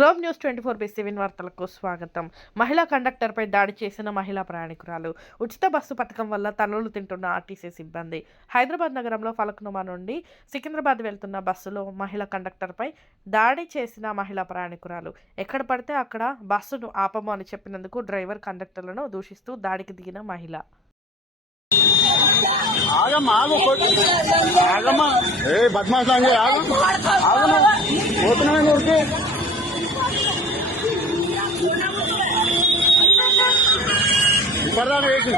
News twenty four by seven వార్తలకు స్వాగతం. మహిళా కండక్టర్పై దాడి చేసిన మహిళా ప్రయాణికురాలు ఉచిత బస్సు పథకం వల్ల తన్నులు తింటున్న ఆర్టీసీ సిబ్బంది. హైదరాబాద్ నగరంలో ఫలక్నుమా నుండి సికింద్రాబాద్ వెళ్తున్న బస్సులో మహిళా కండక్టర్పై దాడి చేసిన మహిళా ప్రయాణికురాలు. ఎక్కడ పడితే అక్కడ బస్సును ఆపము అని చెప్పినందుకు డ్రైవర్ కండక్టర్లను దూషిస్తూ దాడికి దిగిన మహిళ. ఆగమ్మా ఆగు. ఆగమ్మా. ఏ బద్మాష్ లాంటి ఆగు. ఆగమ్మా పోతున్నామే ఊరికి? ఇప్పటిదాకా వేసి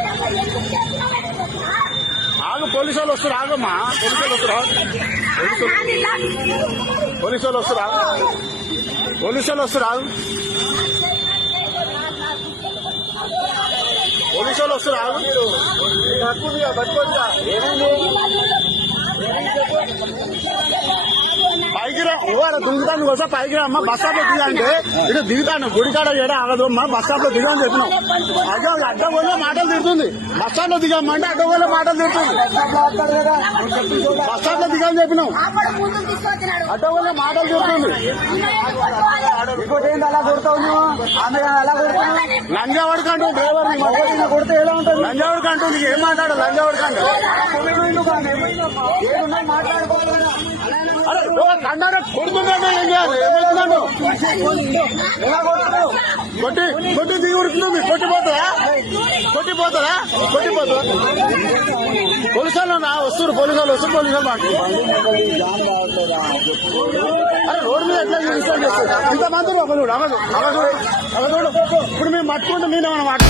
ఆగు పోలీసు వాళ్ళు వస్తారు ఆగమ్మా పోలీసు వాళ్ళు వస్తారు పోలీసు వాళ్ళు పోలీసు వస్తారు పోలీసు వాళ్ళు వస్తారు పోలీసు వాళ్ళు వస్తారు ఆగు పైకి దిగుతాను కోసం పైకి రా అమ్మ బస్ స్టాప్లో దిగంటే ఇటు దిగుతాను గుడికాడ ఏడా ఆగదు అమ్మ బస్ స్టాప్లో దిగని చెప్పినాం. అడ్డ అడ్డ పోలే మాటలు తిడుతుంది. బస్ స్టాప్లో దిగమ్మంటే అడ్డ పోలే మాటలు తిడుతుంది. బస్ స్టాప్లో దిగని చెప్పినాం. అడ్డ పోలే మాటలు తిడుతుంది. ఇంకోటి ఏంటి అలా కొడతావు నువ్వు? ఆమె అలా కొడతావు? లంజావాడికి అంటూ డ్రైవర్ కొడితే ఎలా ఉంటుంది? లంజావాడికి అంటూ నీకు ఏం మాట్లాడు లంజావాడికి అంటే మాట్లాడు మాట్లాడుకోవాలి ఏం చేయాలి ఏమవుతున్నాడు కొట్టి కొట్టి దిగి ఉడుకుతుంది కొట్టిపోతుందా కొట్టిపోతుందా కొట్టిపోతుందా పోలీసులు నా వస్తున్నారు పోలీసులు వస్తున్నారు పోలీసులు మాకు అరే రోడ్డు మీద ఎట్లా ఇన్స్టాల్ చేస్తారు? ఇంతమంది ఒక చూడు అవ చూడు అవ ఇప్పుడు మేము మట్టుకుంటే మేము మాట